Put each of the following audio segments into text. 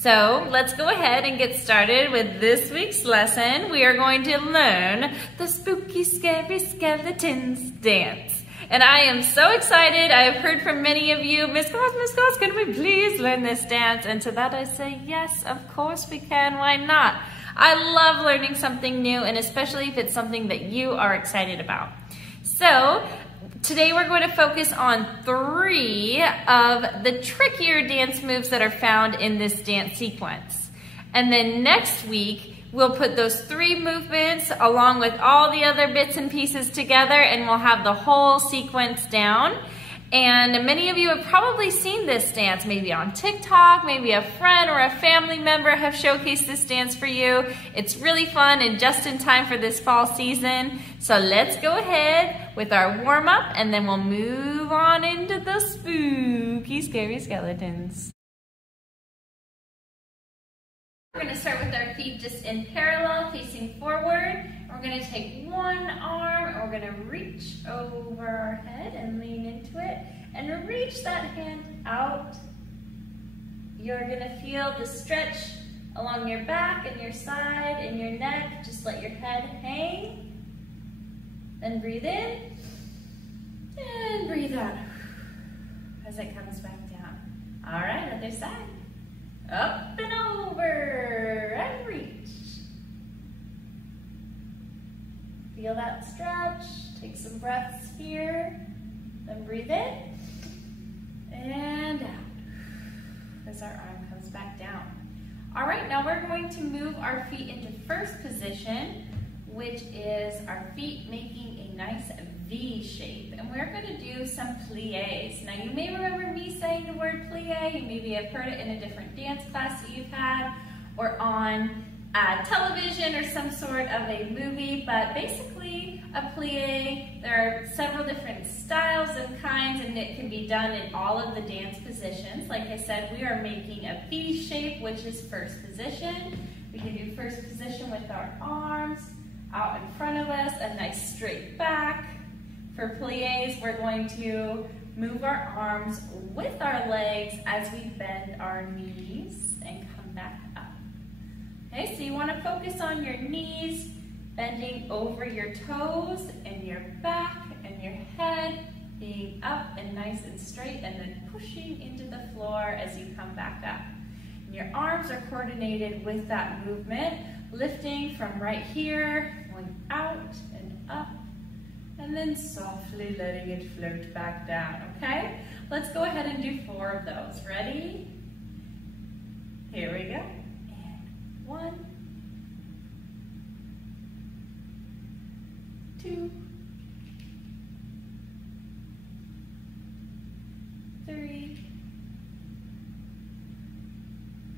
So let's go ahead and get started with this week's lesson. We are going to learn the spooky, scary skeletons dance. And I am so excited. I have heard from many of you, Miss Goss, can we please learn this dance? And to that I say, yes, of course we can. Why not? I love learning something new, and especially if it's something that you are excited about. So today we're going to focus on 3 of the trickier dance moves that are found in this dance sequence. And then next week, we'll put those 3 movements along with all the other bits and pieces together, and we'll have the whole sequence down. And many of you have probably seen this dance, maybe on TikTok, maybe a friend or a family member have showcased this dance for you. It's really fun and just in time for this fall season. So let's go ahead with our warm-up, and then we'll move on into the spooky, scary skeletons. We're going to start with our feet just in parallel, facing forward. We're going to take one arm, and we're going to reach over our head and lean into it, and reach that hand out. You're going to feel the stretch along your back and your side and your neck. Just let your head hang. Then breathe in and breathe out as it comes back down. All right, other side. Up and over and reach. Feel that stretch. Take some breaths here. Then breathe in and out as our arm comes back down. All right, now we're going to move our feet into first position, which is our feet making a nice V shape. And we're going to do some pliés. Now you may remember me saying the word plié. You maybe have heard it in a different dance class that you've had or on television or some sort of a movie. But basically a plié, there are several different styles and kinds, and it can be done in all of the dance positions. Like I said, we are making a V shape, which is first position. We can do first position with our arms out in front of us, a nice straight back. For pliés, we're going to move our arms with our legs as we bend our knees and come back up. Okay, so you want to focus on your knees, bending over your toes and your back and your head, being up and nice and straight, and then pushing into the floor as you come back up. And your arms are coordinated with that movement, lifting from right here, going out and up, and then softly letting it float back down, okay? Let's go ahead and do 4 of those. Ready? Here we go. And 1, 2, 3,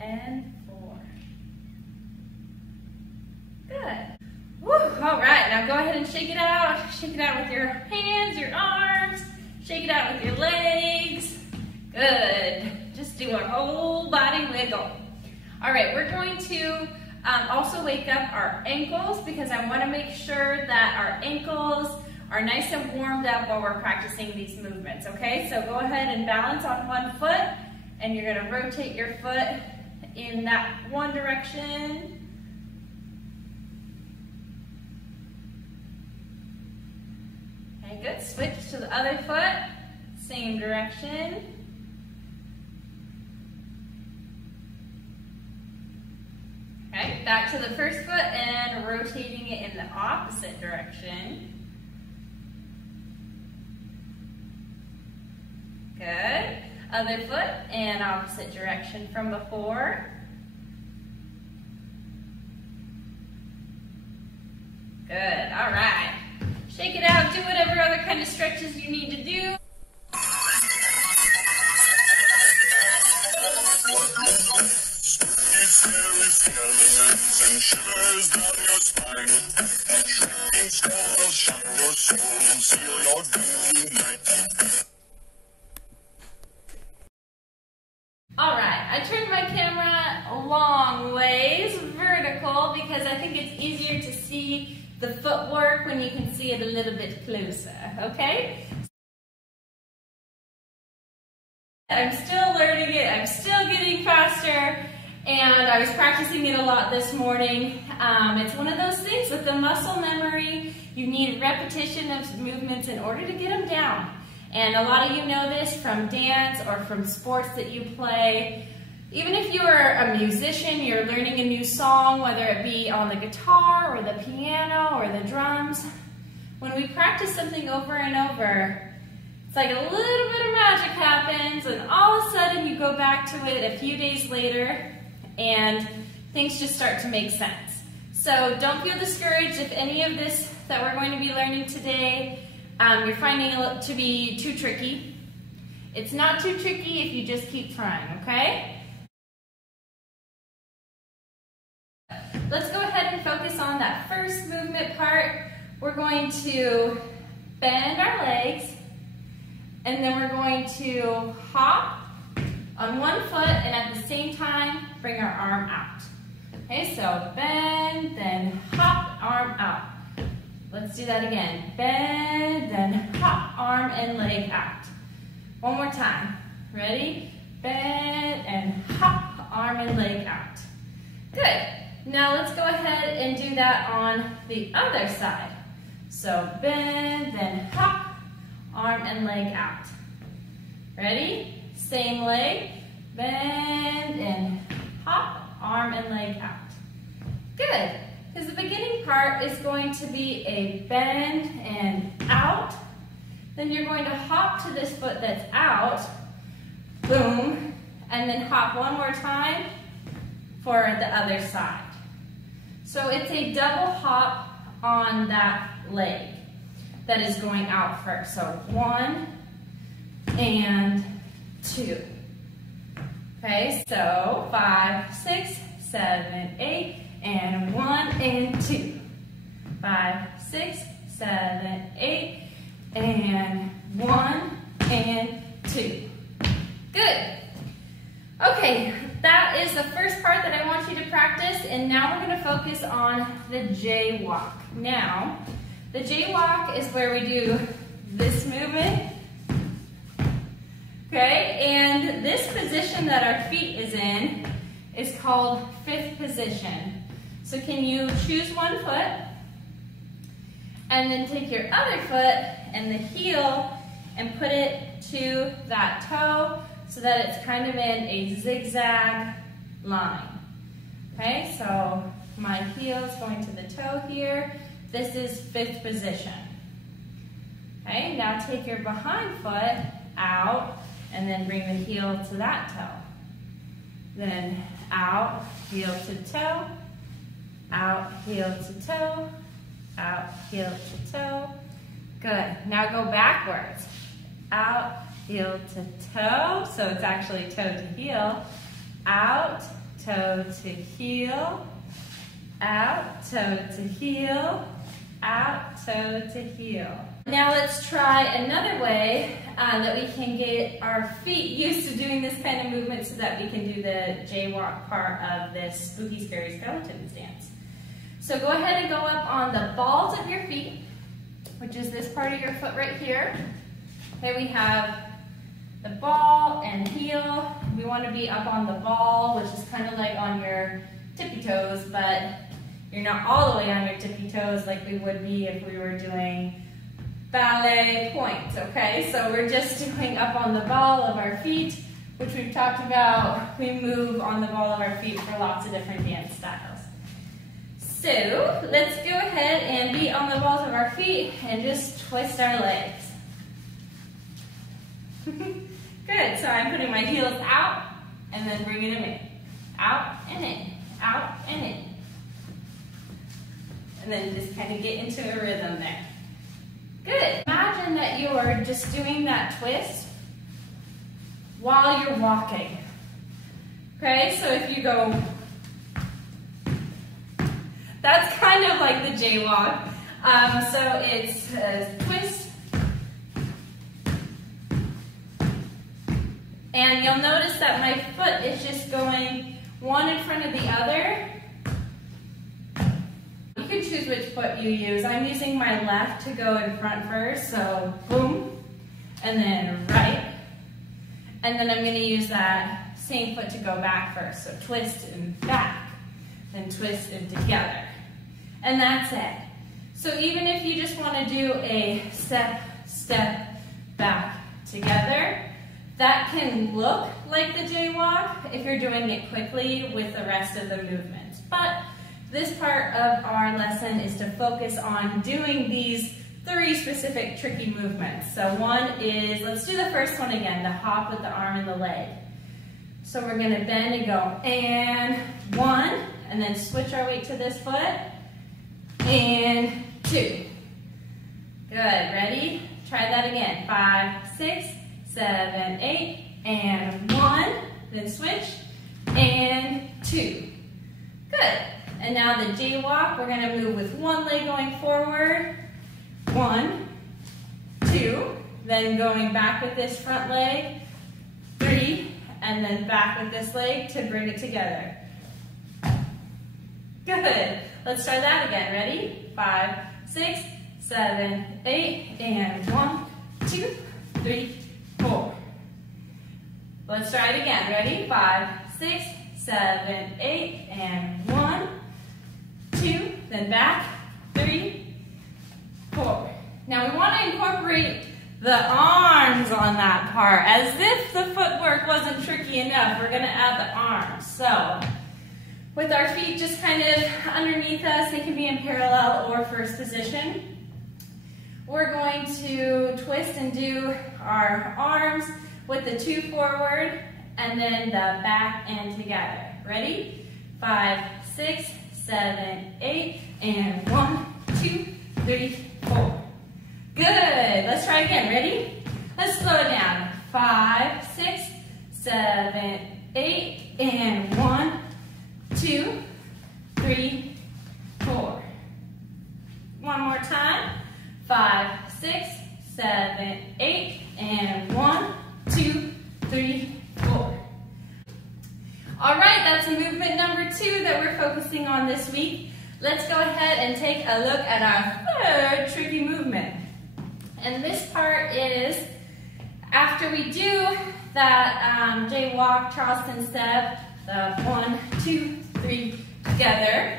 and 4. Good. Woo, all right, now go ahead and shake it out. Shake it out with your hands, your arms. Shake it out with your legs. Good. Just do a whole body wiggle. All right, we're going to also wake up our ankles, because I want to make sure that our ankles are nice and warmed up while we're practicing these movements, okay? So go ahead and balance on one foot, and you're going to rotate your foot in that one direction. Okay, good. Switch to the other foot, same direction. Okay, back to the first foot and rotating it in the opposite direction. Good. Other foot and opposite direction from before. Good, all right. Shake it out, do whatever other kind of stretches you need to do. Skeletons and shivers down your spine. Shrieking skulls shock your soul, seal your drinking night. All right, I turned my camera a long ways vertical because I think it's easier to see the footwork when you can see it a little bit closer, okay? I'm still learning it, I'm still getting faster, and I was practicing it a lot this morning. It's one of those things with the muscle memory, you need repetition of movements in order to get them down. And a lot of you know this from dance or from sports that you play. Even if you are a musician, you're learning a new song, whether it be on the guitar or the piano or the drums. When we practice something over and over, it's like a little bit of magic happens, and all of a sudden you go back to it a few days later and things just start to make sense. So don't feel discouraged if any of this that we're going to be learning today you're finding it to be too tricky. It's not too tricky if you just keep trying, okay? Let's go ahead and focus on that first movement part. We're going to bend our legs, and then we're going to hop on one foot and at the same time bring our arm out. Okay, so bend, then hop, arm out. Let's do that again. Bend, then hop, arm and leg out. One more time. Ready? Bend and hop, arm and leg out. Good. Now let's go ahead and do that on the other side. So bend, then hop, arm and leg out. Ready? Same leg. Bend and hop, arm and leg out. Good. Because the beginning part is going to be a bend and out. Then you're going to hop to this foot that's out. Boom. And then hop one more time for the other side. So it's a double hop on that leg that is going out first. So 1 and 2. Okay, so 5, 6, 7, 8, and 1 and 2. 5, 6, 7, 8, and 1 and 2. Good. Okay, that is the first part that I want you to practice, and now we're going to focus on the J-walk. Now, the J-walk is where we do this movement, okay, and this position that our feet is in is called fifth position. So can you choose one foot, and then take your other foot and the heel and put it to that toe so that it's kind of in a zigzag line. Okay, so my heel is going to the toe here. This is fifth position. Okay, now take your behind foot out and then bring the heel to that toe. Then out, heel to toe, out, heel to toe, out, heel to toe. Good. Now go backwards. Out, heel to toe. So it's actually toe to heel. Out, toe to heel. Out, toe to heel. Out, toe to heel. Now let's try another way that we can get our feet used to doing this kind of movement so that we can do the J-walk part of this spooky, scary skeletons dance. So go ahead and go up on the balls of your feet, which is this part of your foot right here. Okay, we have the ball and heel. We want to be up on the ball, which is kind of like on your tippy toes, but you're not all the way on your tippy toes like we would be if we were doing ballet points, okay? So we're just doing up on the ball of our feet, which we've talked about. We move on the ball of our feet for lots of different dance styles. So let's go ahead and be on the balls of our feet and just twist our legs. Good, so I'm putting my heels out and then bringing them in. Out and in, out and in. And then just kind of get into a rhythm there. Good. Imagine that you are just doing that twist while you're walking. Okay, so if you go, that's kind of like the J-walk. So it's a twist. And you'll notice that my foot is just going one in front of the other. You can choose which foot you use. I'm using my left to go in front first, so boom, and then right. And then I'm going to use that same foot to go back first. So twist and back, then twist and together. And that's it. So even if you just want to do a step, step, back, together, that can look like the jaywalk if you're doing it quickly with the rest of the movement. But this part of our lesson is to focus on doing these 3 specific tricky movements. So one is, let's do the first one again, the hop with the arm and the leg. So we're going to bend and go, and 1, and then switch our weight to this foot, and 2. Good, ready? Try that again. 5, 6, 7, 8, and 1, then switch, and 2. Good. And now the jaywalk, we're going to move with one leg going forward. 1, 2, then going back with this front leg. 3, and then back with this leg to bring it together. Good. Let's try that again. Ready? 5, 6, 7, 8, and 1, 2, 3, 4. Let's try it again. Ready? 5, 6, 7, 8, and 1, 2, then back, 3, 4. Now we want to incorporate the arms on that part. As if the footwork wasn't tricky enough, we're going to add the arms. So with our feet just kind of underneath us, they can be in parallel or first position. We're going to twist and do our arms with the 2 forward and then the back and together. Ready? 5, 6, 7, 8, and 1, 2, 3, 4. Good. Let's try again. Ready? Let's slow it down. 5, 6, 7, 8, and 1, 2, 3, 4. One more time. 5, 6, 7, 8, and 1, 2, 3, 4. All right, that's movement number 2 that we're focusing on this week. Let's go ahead and take a look at our 3rd tricky movement. And this part is, after we do that jaywalk, Charleston step, the 1, 2, 3 together,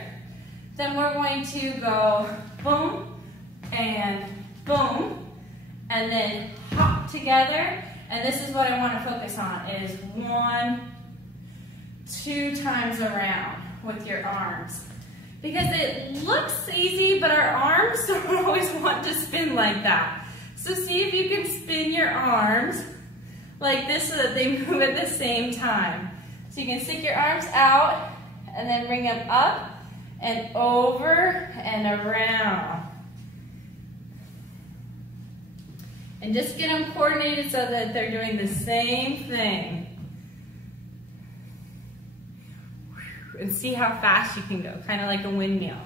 then we're going to go boom, and then hop together. And this is what I want to focus on, is 1, 2 times around with your arms. Because it looks easy, but our arms don't always want to spin like that. So see if you can spin your arms like this so that they move at the same time. So you can stick your arms out and then bring them up and over and around. And just get them coordinated so that they're doing the same thing. And see how fast you can go, kind of like a windmill.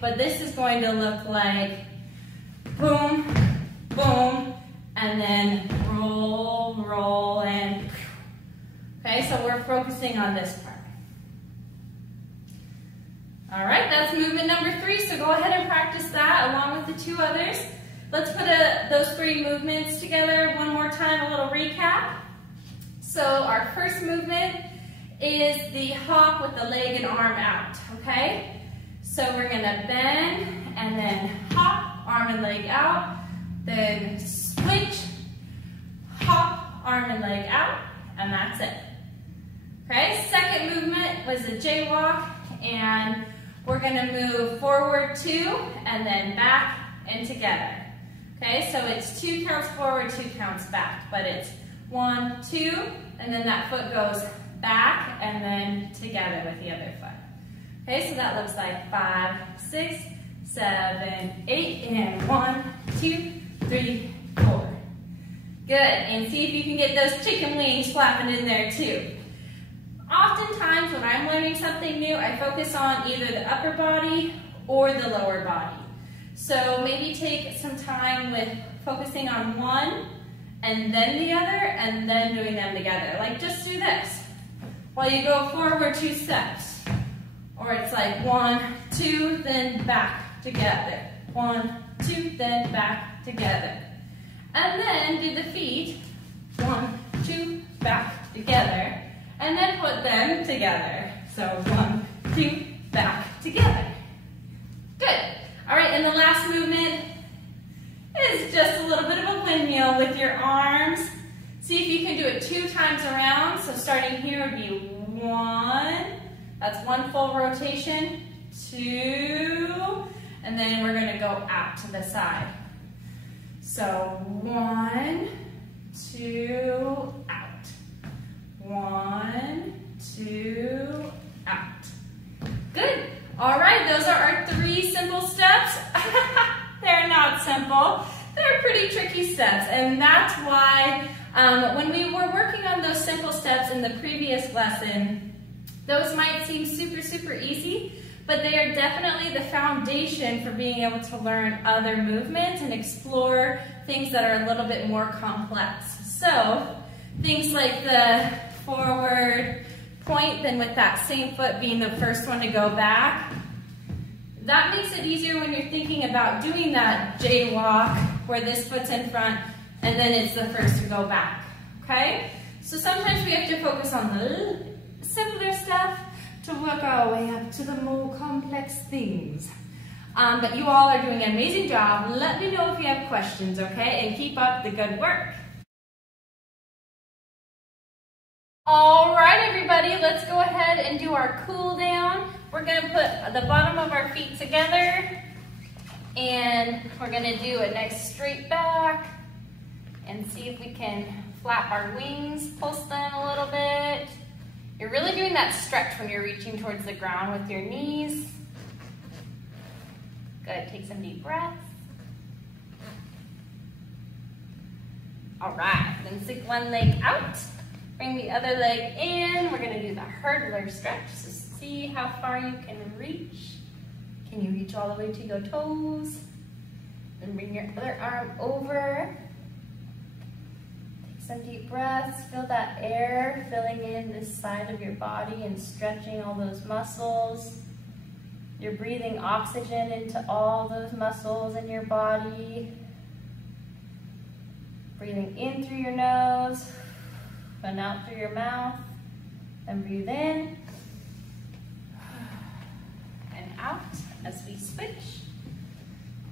But this is going to look like boom, boom, and then roll, roll, and okay, so we're focusing on this part. All right, that's movement number 3, so go ahead and practice that along with the 2 others. Let's put those 3 movements together one more time, a little recap. So our first movement is the hop with the leg and arm out, okay? So we're gonna bend and then hop, arm and leg out, then switch, hop, arm and leg out, and that's it. Okay, second movement was the jaywalk, and we're gonna move forward 2 and then back and together. Okay, so it's 2 counts forward, 2 counts back, but it's 1, 2, and then that foot goes back and then together with the other foot. Okay, so that looks like 5, 6, 7, 8, and 1, 2, 3, 4. Good, and see if you can get those chicken wings flapping in there too. Oftentimes when I'm learning something new, I focus on either the upper body or the lower body. So maybe take some time with focusing on one and then the other and then doing them together. Like just do this while you go forward 2 steps. Or it's like 1, 2, then back together. 1, 2, then back together. And then do the feet. 1, 2, back together, and then put them together. So 1, 2, back, together. Good. All right, and the last movement is just a little bit of a windmill with your arms. See if you can do it 2 times around. So starting here would be 1, that's 1 full rotation, 2, and then we're gonna go out to the side. So 1, 2, out. 1, 2, out. Good. All right, those are our 3 simple steps. They're not simple. They're pretty tricky steps, and that's why when we were working on those simple steps in the previous lesson, those might seem super, super easy, but they are definitely the foundation for being able to learn other movements and explore things that are a little bit more complex. So things like the forward point, then with that same foot being the first one to go back, that makes it easier when you're thinking about doing that jaywalk where this foot's in front and then it's the first to go back, okay? So sometimes we have to focus on the simpler stuff to work our way up to the more complex things. But you all are doing an amazing job. Let me know if you have questions, okay? And keep up the good work. All right, everybody, let's go ahead and do our cool down. We're gonna put the bottom of our feet together and we're gonna do a nice straight back and see if we can flap our wings, pulse them a little bit. You're really doing that stretch when you're reaching towards the ground with your knees. Good, take some deep breaths. All right, then stick one leg out. Bring the other leg in. We're gonna do the hurdler stretch. So see how far you can reach. Can you reach all the way to your toes? Then bring your other arm over. Take some deep breaths. Feel that air filling in this side of your body and stretching all those muscles. You're breathing oxygen into all those muscles in your body. Breathing in through your nose. And out through your mouth, and breathe in, and out as we switch,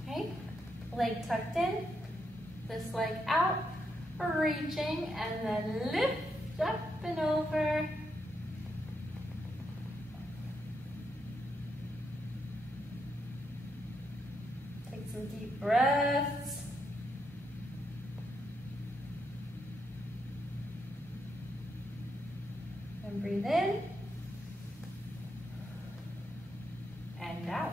okay? Leg tucked in, this leg out, reaching, and then lift up and over. Take some deep breaths. And breathe in and out.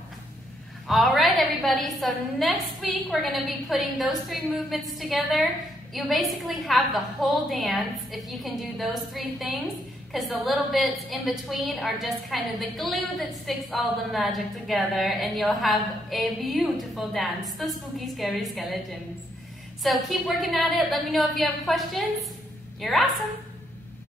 All right, everybody, so next week we're going to be putting those 3 movements together. You basically have the whole dance if you can do those 3 things, because the little bits in between are just kind of the glue that sticks all the magic together, and you'll have a beautiful dance, the Spooky Scary Skeletons. So keep working at it. Let me know if you have questions. You're awesome.